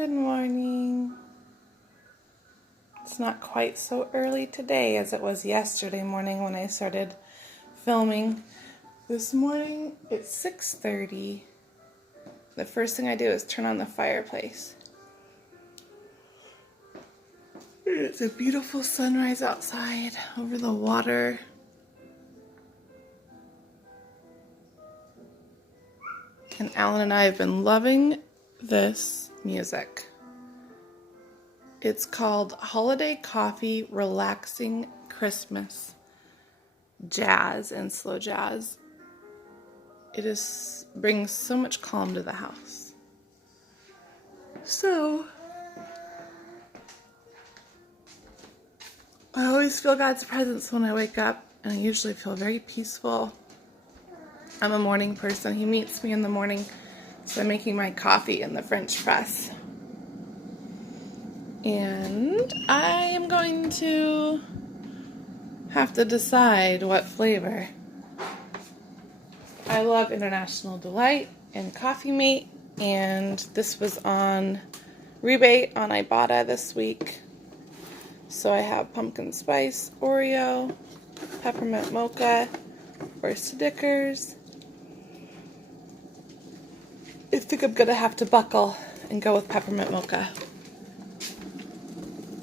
Good morning. It's not quite so early today as it was yesterday morning when I started filming. This morning it's 6:30. The first thing I do is turn on the fireplace. It's a beautiful sunrise outside over the water. And Alan and I have been loving this music. It's called Holiday Coffee Relaxing Christmas Jazz and Slow Jazz. It brings so much calm to the house. So, I always feel God's presence when I wake up, and I usually feel very peaceful. I'm a morning person. He meets me in the morning, so I'm making my coffee in the French press. And I am going to have to decide what flavor. I love International Delight and Coffee Mate, and this was on rebate on Ibotta this week. So I have pumpkin spice, Oreo, peppermint mocha, or Snickers. I think I'm gonna have to buckle and go with peppermint mocha.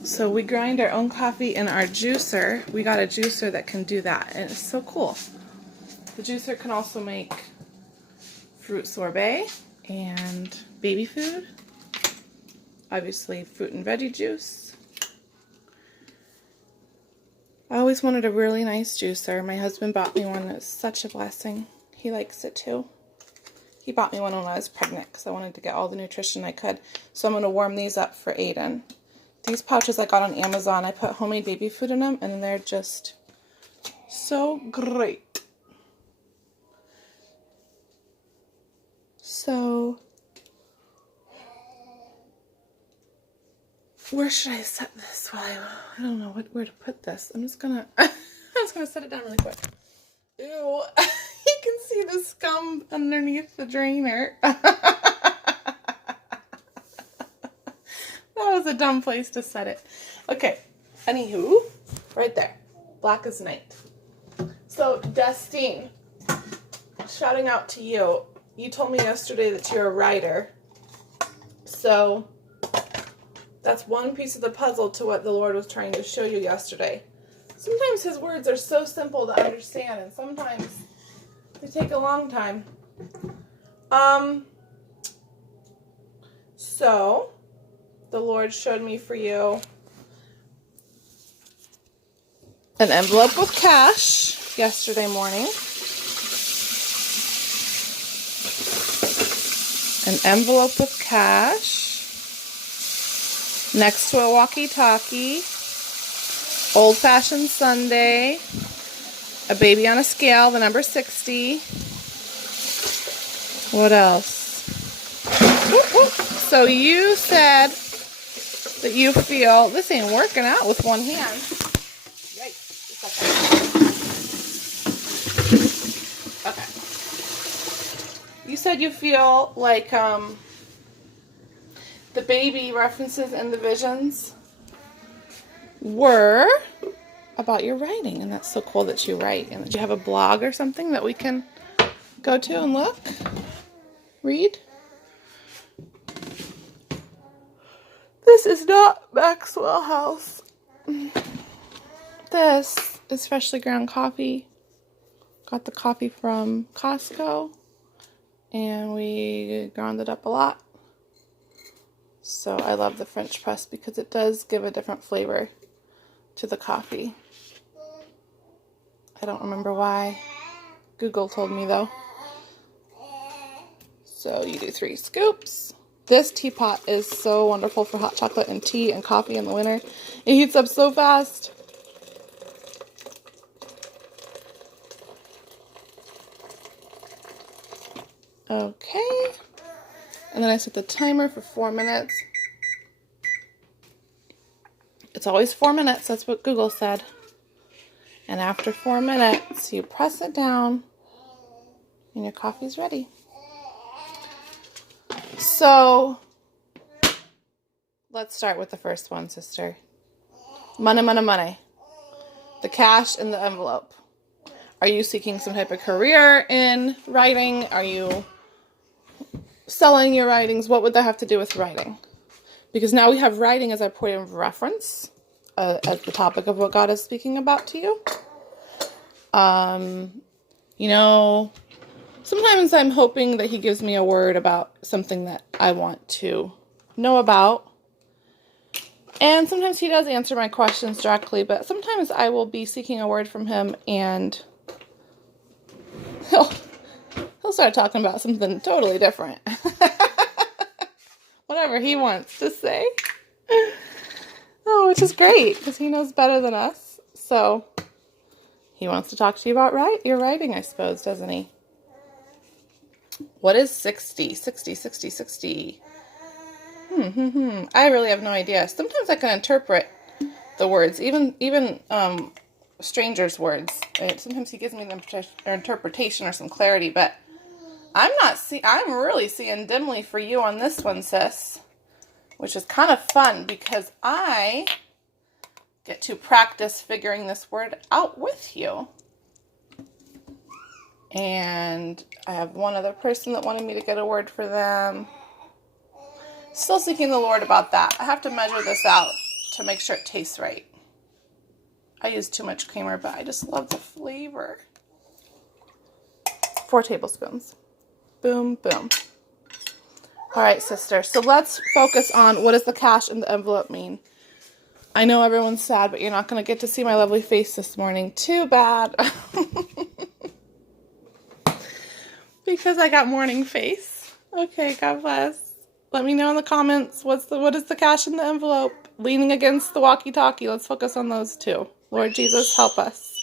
So we grind our own coffee in our juicer. We got a juicer that can do that, and it's so cool. The juicer can also make fruit sorbet and baby food. Obviously fruit and veggie juice. I always wanted a really nice juicer. My husband bought me one. It's such a blessing. He likes it too. He bought me one when I was pregnant because I wanted to get all the nutrition I could. So I'm going to warm these up for Aiden. These pouches I got on Amazon, I put homemade baby food in them, and they're just so great. So, where should I set this? Well, I don't know where to put this. I'm just gonna set it down really quick. Ew, you can see the scum underneath the drainer. That was a dumb place to set it. Okay, anywho, right there. Black as night. So, Destine, shouting out to you. You told me yesterday that you're a writer. So, that's one piece of the puzzle to what the Lord was trying to show you yesterday. Sometimes His words are so simple to understand, and sometimes they take a long time. So, the Lord showed me for you an envelope with cash yesterday morning. An envelope with cash. Next to a walkie-talkie. Old-fashioned sundae. A baby on a scale, the number 60. What else? Whoop, whoop. So you said that you feel this ain't working out with one hand. Yikes. Okay. You said you feel like the baby references and the visions were about your writing, and that's so cool that you write. And that you have a blog or something that we can go to and look, read. This is not Maxwell House. This is freshly ground coffee. Got the coffee from Costco, and we ground it up a lot. So I love the French press because it does give a different flavor to the coffee. I don't remember why. Google told me though. So you do 3 scoops. This teapot is so wonderful for hot chocolate and tea and coffee in the winter. It heats up so fast. Okay. And then I set the timer for 4 minutes. It's always 4 minutes. That's what Google said. And after 4 minutes, you press it down and your coffee's ready. So Let's start with the first one, sister. Money, money, money. The cash in the envelope. Are you seeking some type of career in writing? Are you selling your writings? What would that have to do with writing? Because now we have writing as a point of reference, as the topic of what God is speaking about to you. You know, sometimes I'm hoping that he gives me a word about something that I want to know about. And sometimes he does answer my questions directly, but sometimes I will be seeking a word from him and he'll start talking about something totally different. Whatever he wants to say. Oh, which is great because he knows better than us. So he wants to talk to you about your writing, I suppose, doesn't he? What is 60? 60, 60, 60. I really have no idea. Sometimes I can interpret the words, even strangers' words. Sometimes he gives me an interpretation or some clarity, but I'm really seeing dimly for you on this one, sis, which is kind of fun because I get to practice figuring this word out with you. And I have one other person that wanted me to get a word for them. Still seeking the Lord about that. I have to measure this out to make sure it tastes right. I use too much creamer, but I just love the flavor. 4 tablespoons. Boom, boom. All right, sister. So let's focus on what does the cash in the envelope mean? I know everyone's sad, but you're not going to get to see my lovely face this morning. Too bad. Because I got morning face. Okay, God bless. Let me know in the comments what is the cash in the envelope? Leaning against the walkie-talkie. Let's focus on those two. Lord Jesus, help us.